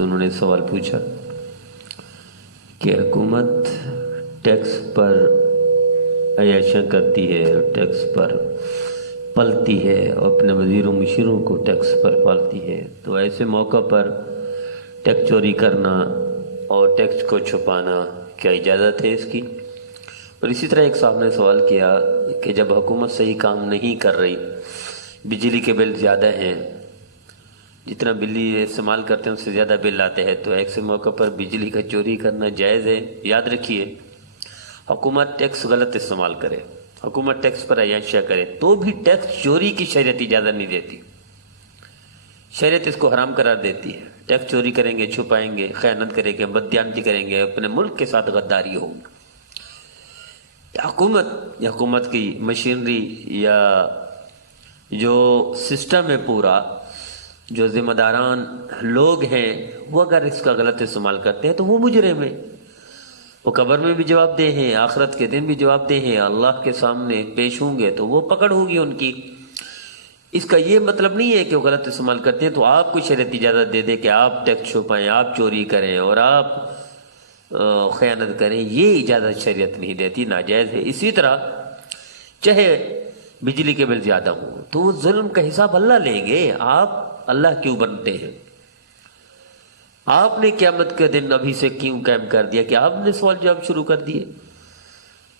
سے انہوں نے سوال پوچھا کہ حکومت ٹیکس پر عیاشیاں کرتی ہے، ٹیکس پر پلتی ہے اور اپنے وزیروں مشیروں کو ٹیکس پر پالتی ہے، تو ایسے موقع پر ٹیکس چوری کرنا اور ٹیکس کو چھپانا کیا اجازت ہے اس کی؟ اور اسی طرح ایک صاحب نے سوال کیا کہ جب حکومت صحیح کام نہیں کر رہی، بجلی کے بل زیادہ ہیں، جتنا بجلی استعمال کرتے ہیں اس سے زیادہ بل آتے ہیں، تو ایسے موقع پر بجلی کا چوری کرنا جائز ہے؟ یاد رکھیے، حکومت ٹیکس غلط استعمال کرے، حکومت ٹیکس پر عیاشیاں کرے تو بھی ٹیکس چوری کی شریعت اجازت نہیں دیتی، شریعت اس کو حرام قرار دیتی ہے۔ ٹیکس چوری کریں گے، چھپائیں گے، خیانت کریں گے، بددیانتی کریں گے، اپنے ملک کے ساتھ غداری ہوگی۔ حکومت کی مشینری یا جو سسٹم ہے پورا، جو ذمہ داران لوگ ہیں، وہ اگر اس کا غلط استعمال کرتے ہیں تو وہ مجرم ہیں، وہ قبر میں بھی جواب دہ ہیں، آخرت کے دن بھی جواب دہ ہیں، اللہ کے سامنے پیش ہوں گے تو وہ پکڑ ہوگی ان کی۔ اس کا یہ مطلب نہیں ہے کہ وہ غلط استعمال کرتے ہیں تو آپ کو شریعت اجازت دے دے کہ آپ ٹیکس چھپائیں، آپ چوری کریں اور آپ خیانت کریں، یہ اجازت شریعت نہیں دیتی، ناجائز ہے۔ اسی طرح چاہے بجلی کے بل زیادہ ہوں تو وہ ظلم کا حساب اللہ لیں گے، آپ اللہ کیوں بنتے ہیں؟ آپ نے قیامت کے دن ابھی سے کیوں قائم کر دیا کہ آپ نے سوال جواب شروع کر دیے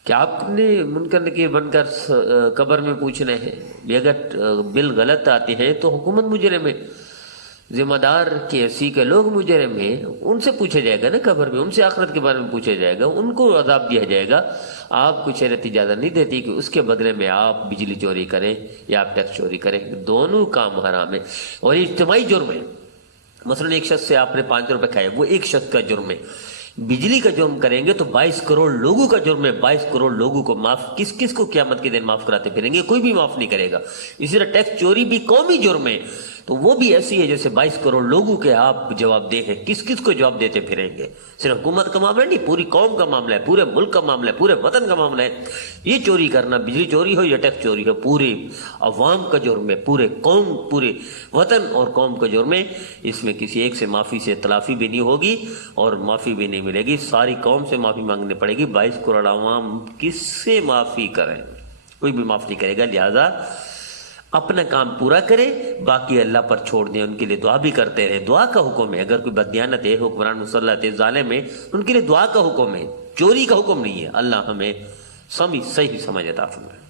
کہ آپ نے منکر نکیر بن کر قبر میں پوچھنے ہیں؟ اگر بل غلط آتے ہیں تو حکومت مجرم ہے، ذمہ دار کے ایسی کے لوگ مجرم ہیں، ان سے پوچھا جائے گا نا قبر میں، ان سے آخرت کے بارے میں پوچھا جائے گا، ان کو عذاب دیا جائے گا۔ آپ کو شریعت اجازت نہیں دیتی کہ اس کے بدلے میں آپ بجلی چوری کریں یا آپ ٹیکس چوری کریں، دونوں کام حرام ہے اور یہ اجتماعی جرم ہے۔ مثلا ایک شخص سے آپ نے 5 روپے کھائے، وہ ایک شخص کا جرم ہے۔ بجلی کا جرم کریں گے تو 22 کروڑ لوگوں کا جرم ہے، 22 کروڑ لوگوں کو معاف کس کو قیامت کے دن معاف کراتے پھریں گے؟ کوئی بھی معاف نہیں کرے گا۔ اسی طرح ٹیکس چوری بھی قومی جرم ہے، تو وہ بھی ایسی ہے جیسے 22 کروڑ لوگوں کے آپ جواب دہ ہیں، کس کو جواب دیتے پھریں گے؟ صرف حکومت کا معاملہ نہیں، پوری قوم کا معاملہ ہے، پورے ملک کا معاملہ ہے، پورے وطن کا معاملہ ہے۔ یہ چوری کرنا، بجلی چوری ہو یا ٹیکس چوری ہو، پورے عوام کا جرم ہے، پورے وطن اور قوم کا جرم ہے۔ اس میں کسی ایک سے معافی سے تلافی بھی نہیں ہوگی اور معافی بھی نہیں ملے گی، ساری قوم سے معافی مانگنے پڑے گی۔ 22 کروڑ عوام کس سے معافی کریں؟ کوئی بھی معاف نہیں کرے گا، لہذا اپنا کام پورا کرے، باقی اللہ پر چھوڑ دیں۔ ان کے لیے دعا بھی کرتے رہے، دعا کا حکم ہے۔ اگر کوئی بددیانت ہے، حکمران مسلط ہے، ظالم ہے، ان کے لیے دعا کا حکم ہے، چوری کا حکم نہیں ہے۔ اللہ ہمیں صحیح سمجھ عطا فرمائے۔